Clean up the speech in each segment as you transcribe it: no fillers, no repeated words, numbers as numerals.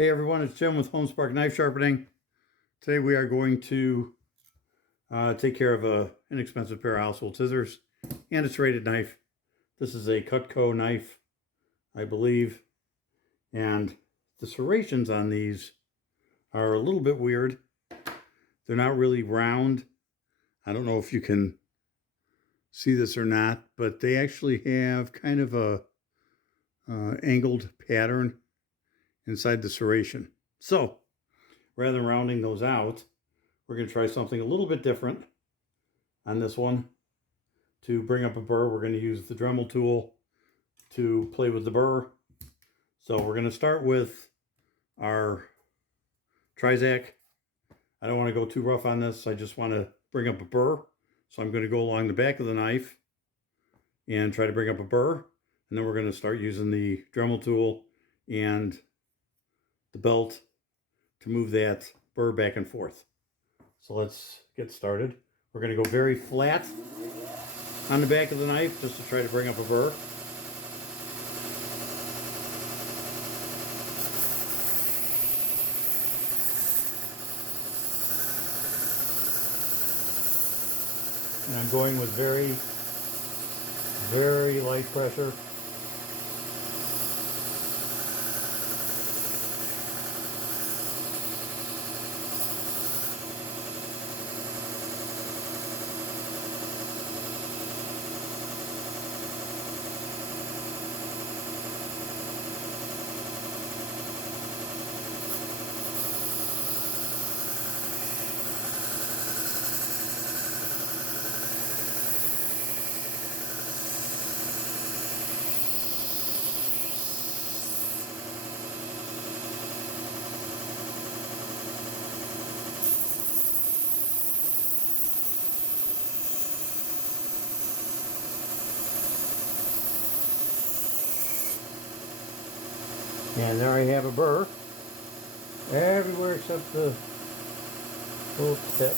Hey everyone, it's Jim with Homespark Knife Sharpening. Today we are going to take care of an inexpensive pair of household scissors and a serrated knife. This is a Cutco knife, I believe, and the serrations on these are a little bit weird. They're not really round. I don't know if you can see this or not, but they actually have kind of a angled pattern inside the serration. So rather than rounding those out, we're going to try something a little bit different on this one. To bring up a burr, we're going to use the Dremel tool to play with the burr. So we're going to start with our Trizac. I don't want to go too rough on this. I just want to bring up a burr. So I'm going to go along the back of the knife and try to bring up a burr. And then we're going to start using the Dremel tool and the belt to move that burr back and forth. So let's get started. We're going to go very flat on the back of the knife just to try to bring up a burr. And I'm going with very, very light pressure. And there I have a burr everywhere except the little tip.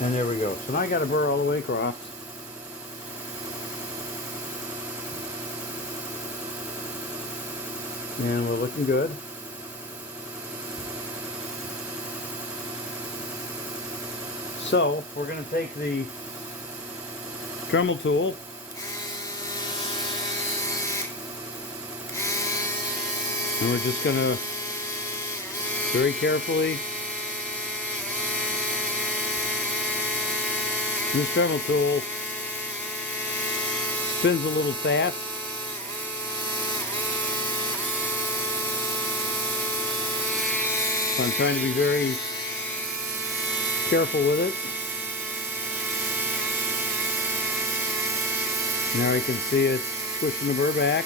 And there we go. So now I got a burr all the way across. And we're looking good. So we're going to take the Dremel tool and we're just going to very carefully, this Dremel tool spins a little fast. So I'm trying to be very careful with it. Now I can see it pushing the burr back.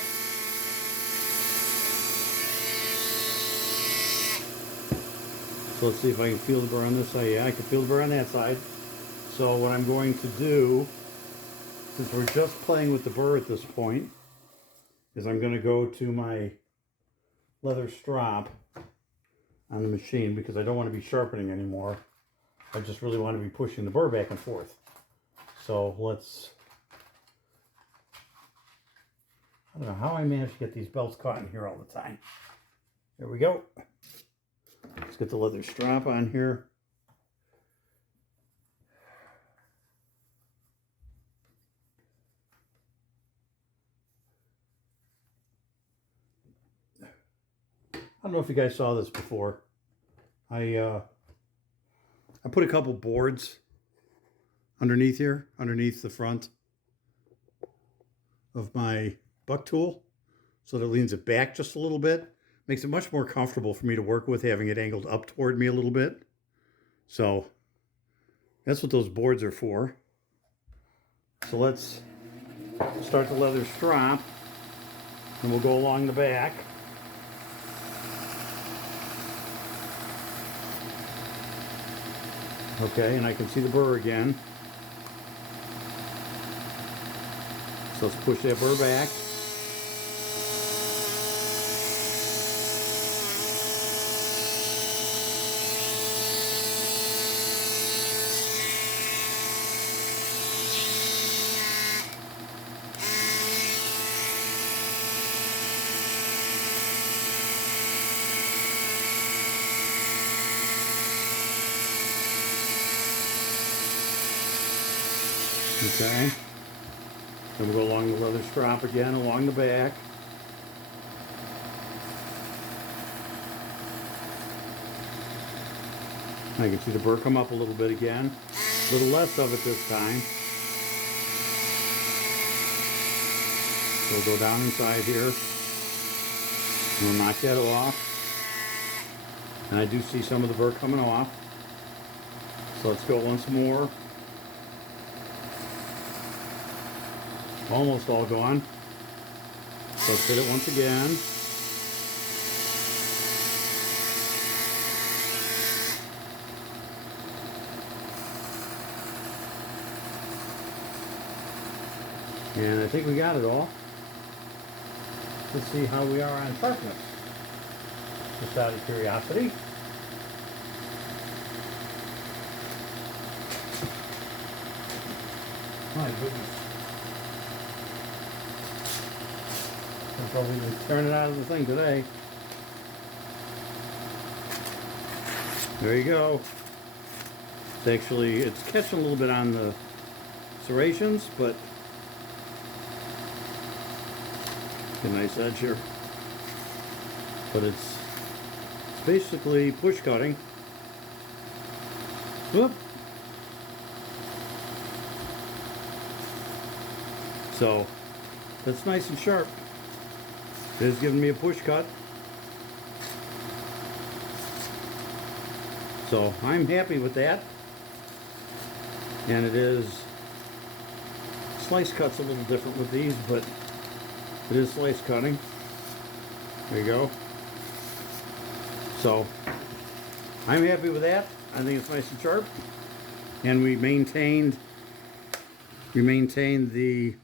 So let's see if I can feel the burr on this side. Yeah, I can feel the burr on that side. So what I'm going to do, since we're just playing with the burr at this point, is I'm going to go to my leather strop on the machine because I don't want to be sharpening anymore. I just really want to be pushing the burr back and forth. So let's, I don't know how I managed to get these belts caught in here all the time. There we go. Let's get the leather strap on here. I don't know if you guys saw this before. I put a couple boards underneath here, underneath the front of my buck tool, so that it leans it back just a little bit. Makes it much more comfortable for me to work with, having it angled up toward me a little bit. So that's what those boards are for. So let's start the leather strap, and we'll go along the back. Okay, and I can see the burr again. So let's push that burr back. Okay. Then we'll go along the leather strap again, along the back. I can see the burr come up a little bit again. A little less of it this time. So we'll go down inside here. We'll knock that off. And I do see some of the burr coming off. So let's go once more. Almost all gone. So let's hit it once again. And I think we got it all. Let's see how we are on sharpness. Just out of curiosity. My goodness. I'll probably turn it out of the thing today. There you go. It's catching a little bit on the serrations, but a nice edge here. But it's basically push cutting. Whoop. So that's nice and sharp. It is giving me a push cut. So I'm happy with that. And it is, slice cut's a little different with these, but it is slice cutting. There you go. So I'm happy with that. I think it's nice and sharp. And we maintained the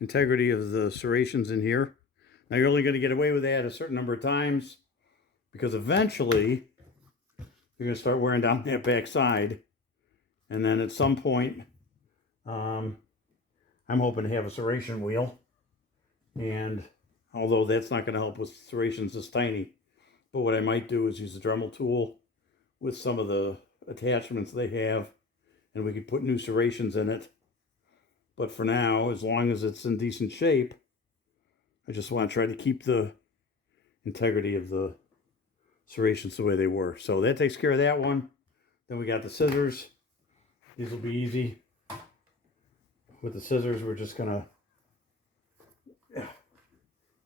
integrity of the serrations in here. Now you're only going to get away with that a certain number of times, because eventually you're going to start wearing down that back side. And then at some point, I'm hoping to have a serration wheel. And although that's not going to help with serrations this tiny, but what I might do is use the Dremel tool with some of the attachments they have, and we could put new serrations in it. But for now, as long as it's in decent shape, I just want to try to keep the integrity of the serrations the way they were. So that takes care of that one. Then we got the scissors. These will be easy. With the scissors, we're just going to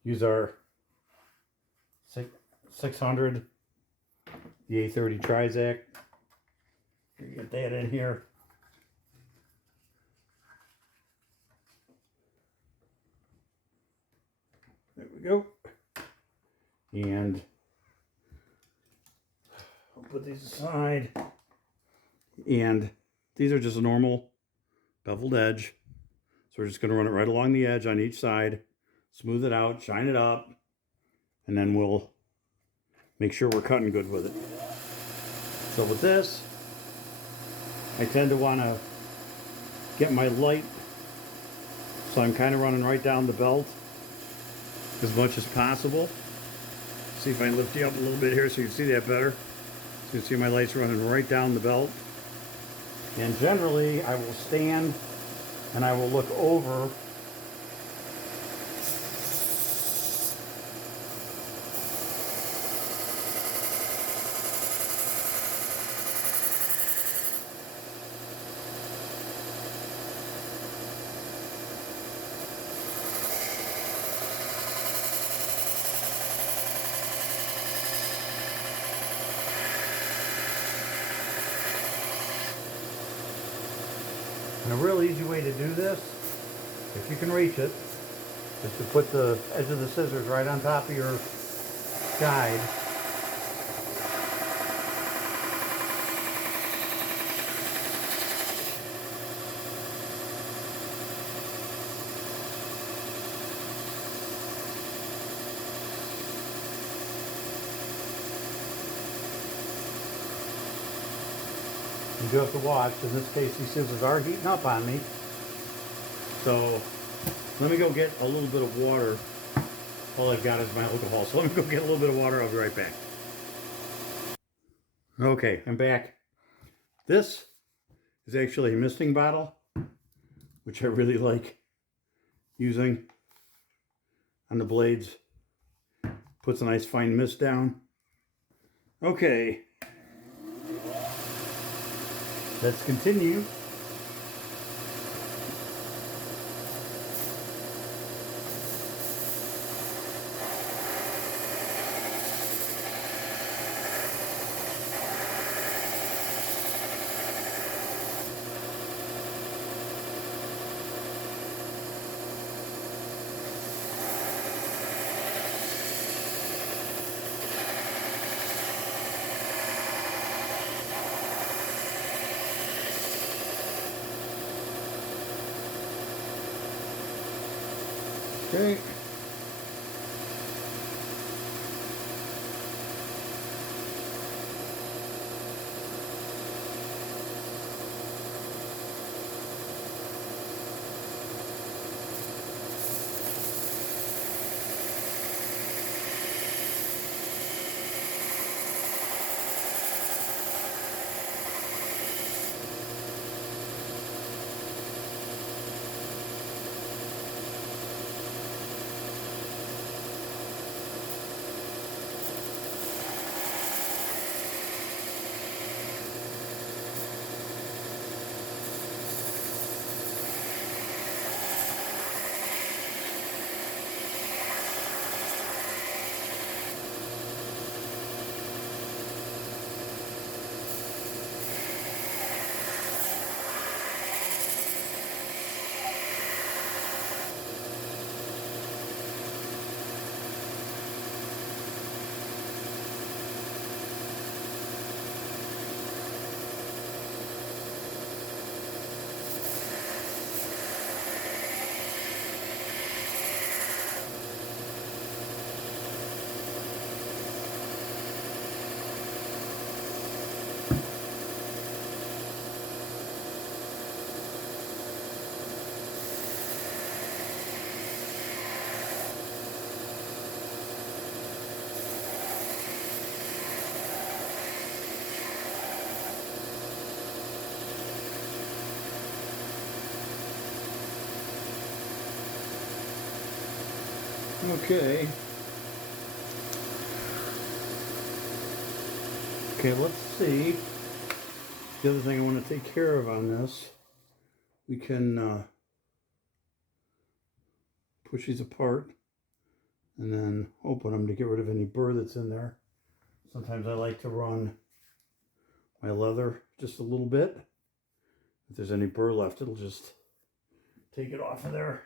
use our 600, the A30 Trizac. Get that in here. There we go. And I'll put these aside. And these are just a normal beveled edge. So we're just going to run it right along the edge on each side, smooth it out, shine it up, and then we'll make sure we're cutting good with it. So with this, I tend to want to get my light, so I'm kind of running right down the belt as much as possible. See if I can lift you up a little bit here so you can see that better. So you can see my light's running right down the belt. And generally, I will stand and I will look over And a real easy way to do this, if you can reach it, is to put the edge of the scissors right on top of your guide. You do have to watch. In this case, these scissors are heating up on me. So let me go get a little bit of water. All I've got is my alcohol. So let me go get a little bit of water. I'll be right back. Okay, I'm back. This is actually a misting bottle, which I really like using on the blades. Puts a nice fine mist down. Okay, let's continue. Okay. Okay. Okay, let's see. The other thing I want to take care of on this, we can push these apart and then open them to get rid of any burr that's in there. Sometimes I like to run my leather just a little bit. If there's any burr left, it'll just take it off of there.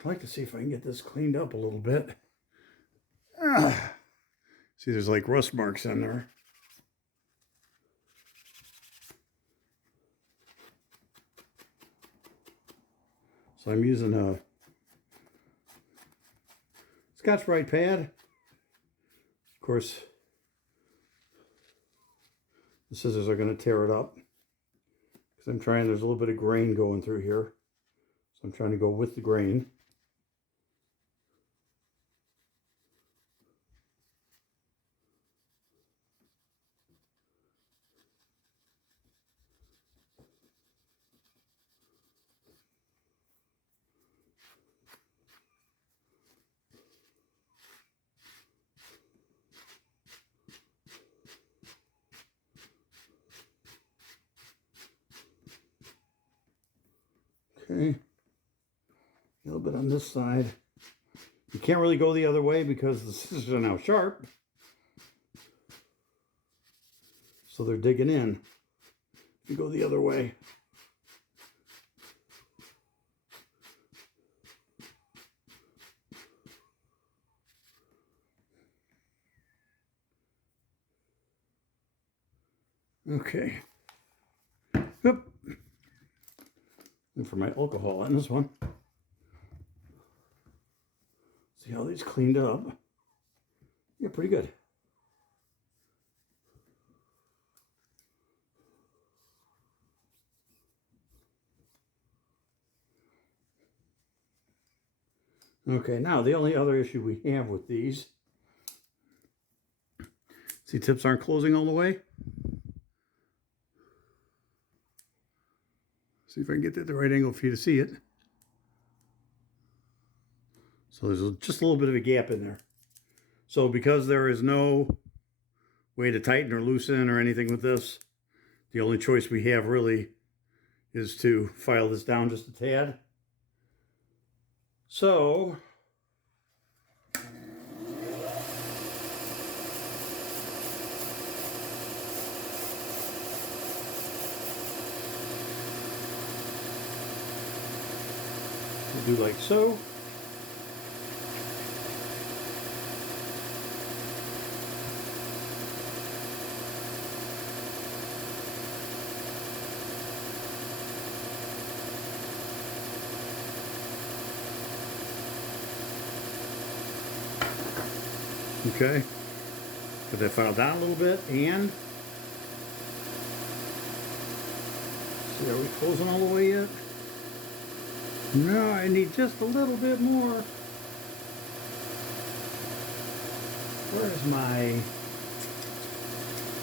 I'd like to see if I can get this cleaned up a little bit. See, there's like rust marks on there. So I'm using a Scotch-Brite pad. Of course, the scissors are going to tear it up because I'm trying, there's a little bit of grain going through here. So I'm trying to go with the grain. Okay, a little bit on this side. You can't really go the other way because the scissors are now sharp. So they're digging in if you go the other way. Okay. Yep. And for my alcohol on this one. See how these cleaned up? Yeah, pretty good. Okay, now the only other issue we have with these, see, tips aren't closing all the way. See if I can get that at the right angle for you to see it. So there's just a little bit of a gap in there. So because there is no way to tighten or loosen or anything with this, the only choice we have really is to file this down just a tad. So we'll do like so. Okay, put that file down a little bit, and see, are we closing all the way yet? No, I need just a little bit more. Where's my,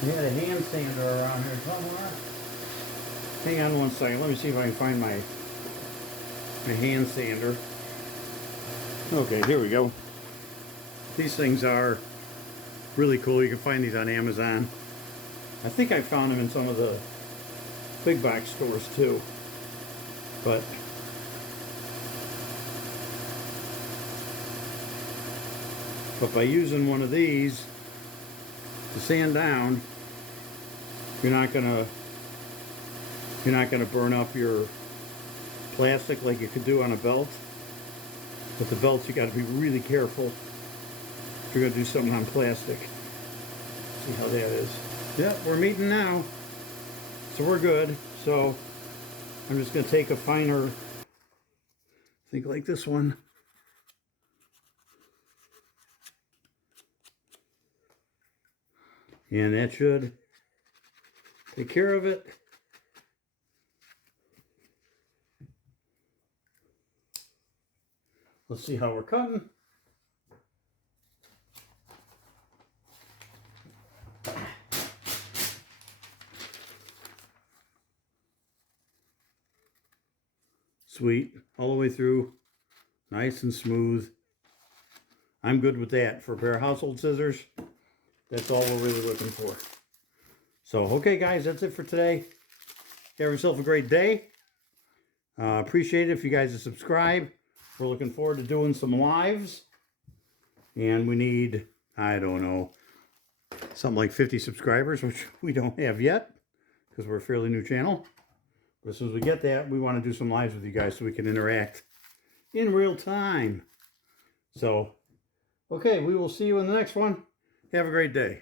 I had a hand sander around here somewhere. Hang on one second, let me see if I can find my hand sander. Okay, here we go. These things are really cool. You can find these on Amazon. I think I found them in some of the big box stores too. But by using one of these to sand down, you're not gonna burn up your plastic like you could do on a belt. With the belts, you got to be really careful if you're going to do something on plastic. See how that is. Yep, we're meeting now. So we're good. So I'm just going to take a finer, I think like this one. And that should take care of it. Let's see how we're cutting. Sweet, all the way through, nice and smooth. I'm good with that. For a pair of household scissors, that's all we're really looking for. So, okay guys, that's it for today. Have yourself a great day. Appreciate it if you guys would subscribe. We're looking forward to doing some lives. And we need, I don't know, something like 50 subscribers, which we don't have yet because we're a fairly new channel. But as soon as we get that, we want to do some lives with you guys so we can interact in real time. So, okay, we will see you in the next one. Have a great day.